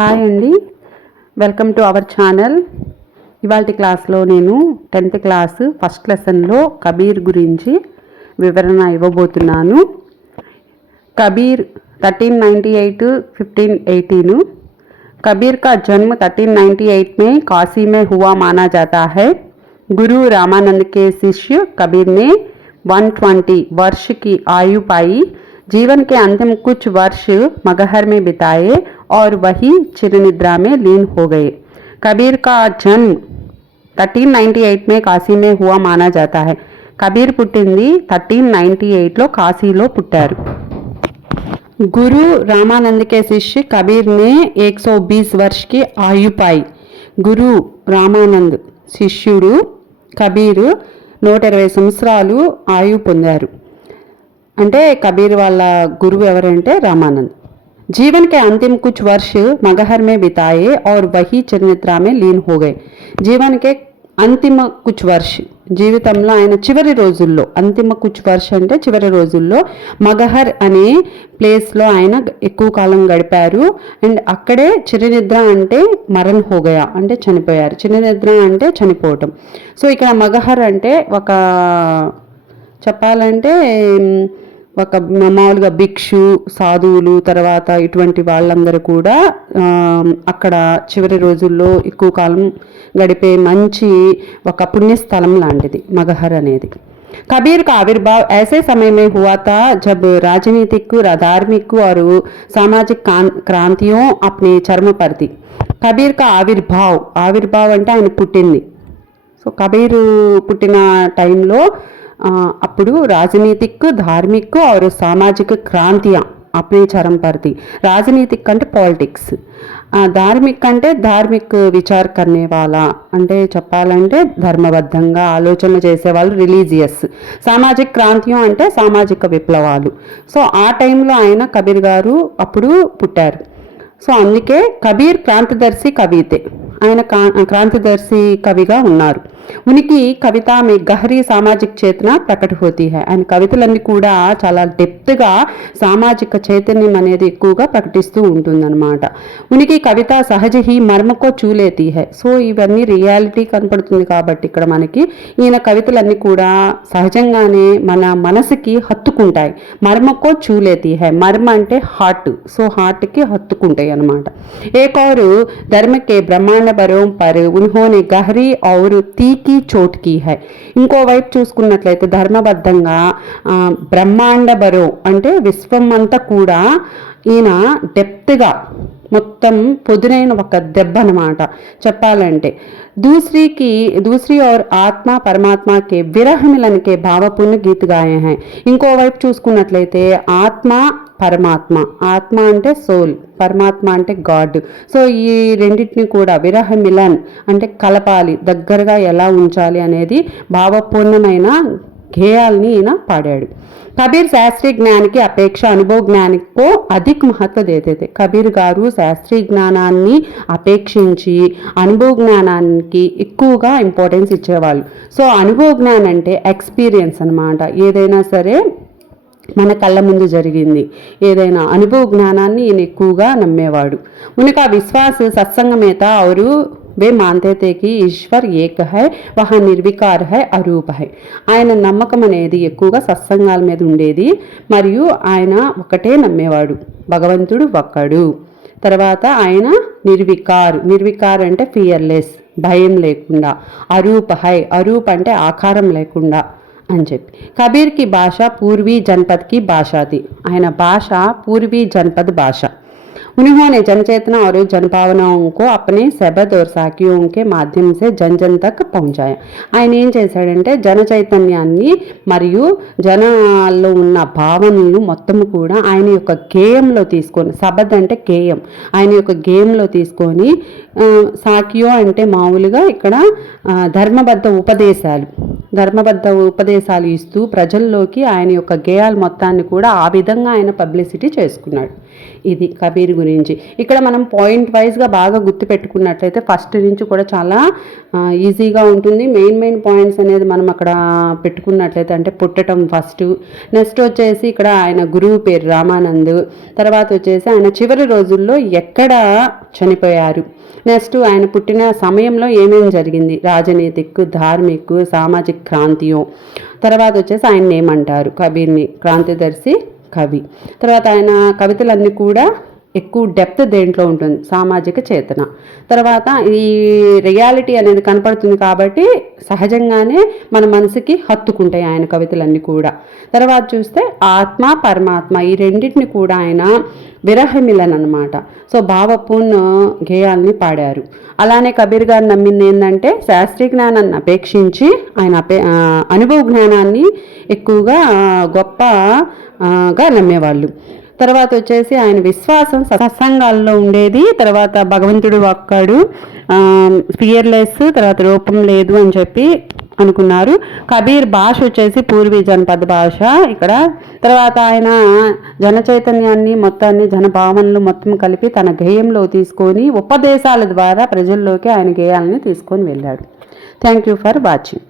Hi అండి, welcome to our channel. ఇవాల్టి క్లాస్లో నేను 10th క్లాస్ ఫస్ట్ లెసన్లో కబీర్ గురించి వివరణ ఇవ్వబోతున్నాను. कबीर 1398-1518 कबीर का जन्म 1398 में काशी में हुआ माना जाता है. गुरु रामानंद के शिष्य कबीर ने 120 वर्ष की आयु पाई. जीवन के अंतिम कुछ वर्ष मगहर में बिताए और वही चिरनिद्रा में लीन हो गए. कबीर का जन्म 1398 में काशी में हुआ माना जाता है. కబీర్ పుట్టింది 1398లో కాశీలో పుట్టారు. गुरु रामानंद के शिष्य कबीर ने 120 वर्ष की आयु पाई. గురు రామానంద్ శిష్యుడు కబీర్ 120 సంవత్సరాలు ఆయు పొందారు. అంటే కబీర్ వాళ్ళ గురువు ఎవరంటే రామానంద్. जीवन के अंतिम कुछ वर्ष मगहर में बिताए और वही चिरनिद्रा में लीन हो गए. जीवन के అంతిమ కుచ్ వర్ష్ జీవితంలో ఆయన చివరి రోజుల్లో, అంతిమ కుచ్ వర్ష్ అంటే చివరి రోజుల్లో మగహర్ అనే ప్లేస్లో ఆయన ఎక్కువ కాలం గడిపారు. అండ్ అక్కడే చిరనిద్ర అంటే మరణ్ హోగయా అంటే చనిపోయారు, చిరనిద్ర అంటే చనిపోవటం. సో ఇక్కడ మగహర్ అంటే ఒక చెప్పాలంటే ఒక మామూలుగా భిక్షు, సాధువులు, తర్వాత ఇటువంటి వాళ్ళందరూ కూడా అక్కడ చివరి రోజుల్లో ఎక్కువ కాలం గడిపే మంచి ఒక పుణ్యస్థలం లాంటిది మగహర్ అనేది. कबीर का आविर्भाव ऐसे समय में हुआ था जब राजनीतिक, धार्मिक और सामाजिक क्रांतियों अपने चरम पर थी. कबीर का आविर्भाव అంటే ఆయన పుట్టింది. సో కబీర్ పుట్టిన టైంలో అప్పుడు రాజనీతిక్, ధార్మిక్ और సామాజిక క్రాంతియా అప్నే చరం పర్తి. రాజనీతిక్ అంటే పాలిటిక్స్, ధార్మిక్ అంటే ధార్మిక్ విచార్ కర్నే వాళ్ళ అంటే చెప్పాలంటే ధర్మబద్ధంగా ఆలోచన చేసేవాళ్ళు, రిలీజియస్. సామాజిక క్రాంతియం అంటే సామాజిక విప్లవాలు. సో ఆ టైంలో ఆయన కబీర్ గారు అప్పుడు పుట్టారు. సో అందుకే కబీర్ క్రాంతిదర్శి కవితే, ఆయన క్రాంతిదర్శి కవిగా ఉన్నారు. ఉనికి కవిత మే గహరీ సామాజిక చేతన ప్రకట హోతీ హై. ఆయన కవితలన్నీ కూడా చాలా డెప్త్గా సామాజిక చైతన్యం అనేది ఎక్కువగా ప్రకటిస్తూ ఉంటుందన్నమాట. ఉనికి కవిత సహజ హీ మర్మకో చూలేతీ హై. సో ఇవన్నీ రియాలిటీ కనపడుతుంది కాబట్టి ఇక్కడ మనకి ఈయన కవితలన్నీ కూడా సహజంగానే మన మనసుకి హత్తుకుంటాయి. మర్మకో చూలేతీ హై, మర్మ అంటే హార్ట్, సో హార్ట్కి హత్తుకుంటాయి అన్నమాట. एक और धर्म के ब्रह्मांड बरों पर उन्होंने गहरी और तीखी चोट की है. ఇంకో వైపు చూసుకున్నట్లయితే ధర్మబద్ధంగా బ్రహ్మాండ బరో అంటే విశ్వం అంతా కూడా ఈయన డెప్త్గా మొత్తం పొదునైన ఒక దెబ్బ అనమాట చెప్పాలంటే. दूसरी और आत्मा परमात्मा के विरह मिलन के भावपूर्ण गीत गाए हैं. ఇంకో వైపు చూసుకున్నట్లయితే ఆత్మ పరమాత్మ, ఆత్మ అంటే సోల్, పరమాత్మ అంటే గాడ్. సో ఈ రెండింటిని కూడా విరహ మిలన్ అంటే కలపాలి, దగ్గరగా ఎలా ఉంచాలి అనేది భావపూర్ణమైన గేయాల్ని ఈయన పాడాడు. కబీర్ శాస్త్రీయ జ్ఞానికి అపేక్ష అనుభవ జ్ఞానికో అధిక మహత్వ దేతే. కబీర్ గారు శాస్త్రీయ జ్ఞానాన్ని అపేక్షించి అనుభవ జ్ఞానానికి ఎక్కువగా ఇంపార్టెన్స్ ఇచ్చేవాళ్ళు. సో అనుభవ జ్ఞానం అంటే ఎక్స్పీరియన్స్ అనమాట. ఏదైనా సరే మన కళ్ళ ముందు జరిగింది ఏదైనా అనుభవ జ్ఞానాన్ని ఈయన ఎక్కువగా నమ్మేవాడు. ఉనకా విశ్వాస సత్సంగమేత और वे मानते थे कि ఈశ్వర్ ఏక హై, వహ నిర్వికార్ హై, అరూప హై. ఆయన నమ్మకం అనేది ఎక్కువగా సత్సంగాల మీద ఉండేది. మరియు ఆయన ఒకటే నమ్మేవాడు, భగవంతుడు ఒక్కడు. తర్వాత ఆయన నిర్వికార్ అంటే ఫియర్లెస్, భయం లేకుండా. అరూప హై, అరూప్ అంటే ఆకారం లేకుండా అని చెప్పి. కబీర్ కి భాష పూర్వీ జనపద్ కి భాషా థీ. ఆయన భాష పూర్వీ జనపద్ భాష. उन्होंने जनचेतना और जनभावनाओं को अपने शब्द और साखियों के माध्यम से जन जन तक पहुंचाया. ఆయన ఏం చేశాడంటే జన చైతన్యాన్ని మరియు జనాల్లో ఉన్న భావనలు మొత్తం కూడా ఆయన యొక్క గేయంలో తీసుకొని, శబద్ అంటే గేయం, ఆయన యొక్క గేయంలో తీసుకొని, సాఖ్యో అంటే మామూలుగా ఇక్కడ ధర్మబద్ధ ఉపదేశాలు ఇస్తూ ప్రజల్లోకి ఆయన యొక్క గేయాల మొత్తాన్ని కూడా ఆ విధంగా ఆయన పబ్లిసిటీ చేసుకున్నాడు. ఇది కబీర్ గురించి. గురించి. ఇక్కడ మనం పాయింట్ వైజ్గా బాగా గుర్తుపెట్టుకున్నట్లయితే ఫస్ట్ నుంచి కూడా చాలా ఈజీగా ఉంటుంది. మెయిన్ పాయింట్స్ అనేది మనం అక్కడ పెట్టుకున్నట్లయితే, అంటే పుట్టడం ఫస్ట్, నెక్స్ట్ వచ్చేసి ఇక్కడ ఆయన గురువు పేరు రామానంద్, తర్వాత వచ్చేసి ఆయన చివరి రోజుల్లో ఎక్కడ చనిపోయారు, నెక్స్ట్ ఆయన పుట్టిన సమయంలో ఏమేమి జరిగింది, రాజనీతిక్, ధార్మిక్, సామాజిక క్రాంతియో, తర్వాత వచ్చేసి ఆయన ఏమంటారు, కబీర్ని క్రాంతిదర్శి కవి. తర్వాత ఆయన కవితలన్నీ కూడా ఎక్కువ డెప్త్ దేంట్లో ఉంటుంది, సామాజిక చేతన. తర్వాత ఈ రియాలిటీ అనేది కనపడుతుంది కాబట్టి సహజంగానే మన మనసుకి హత్తుకుంటాయి ఆయన కవితలన్నీ కూడా. తర్వాత చూస్తే ఆత్మ పరమాత్మ ఈ రెండింటిని కూడా ఆయన విరహమిలన్ అనమాట. సో భావపూర్ణ గేయాల్ని పాడారు. అలానే కబీర్ గారు నమ్మింది ఏంటంటే శాస్త్రీయ జ్ఞానాన్ని అపేక్షించి ఆయన అనుభవ జ్ఞానాన్ని ఎక్కువగా గొప్పగా నమ్మేవాళ్ళు. తర్వాత వచ్చేసి ఆయన విశ్వాసం సత్సంగాల్లో ఉండేది. తర్వాత భగవంతుడు ఒక్కడు, ఫియర్లెస్, తర్వాత రూపం లేదు అని చెప్పి అనుకున్నారు. కబీర్ భాష వచ్చేసి పూర్వీ జనపద భాష ఇక్కడ. తర్వాత ఆయన జన చైతన్యాన్ని మొత్తాన్ని, జనభావనలు మొత్తం కలిపి తన గేయంలో తీసుకొని ఉపదేశాల ద్వారా ప్రజల్లోకి ఆయన గేయాలని తీసుకొని వెళ్ళాడు. Thank you for watching.